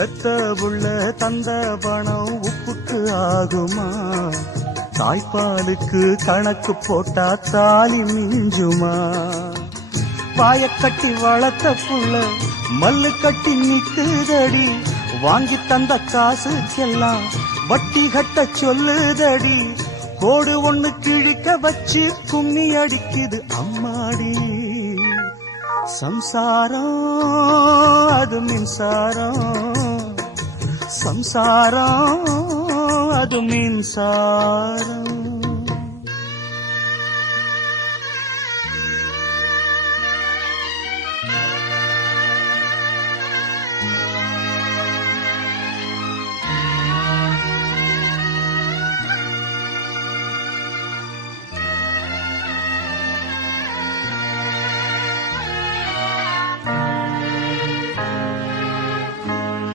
கத்த உள்ள தந்த பணம் உப்புக்கு ஆகுமா தாய்ப்பாலுக்கு கணக்கு போட்டா தாலி மிஞ்சுமா பாய கட்டி வளர்த்த புள்ள மல்லு கட்டி நிற்குதடி வாங்கி தந்த காசு காசுக்கெல்லாம் வட்டி கட்ட சொல்லுதடி கோடு ஒண்ணு கிழிக்க வச்சு கும்மி அடிக்குது அம்மாடி சம்சாரம் அது மின்சாரம் சம்சாரம் அது மின்சாரம்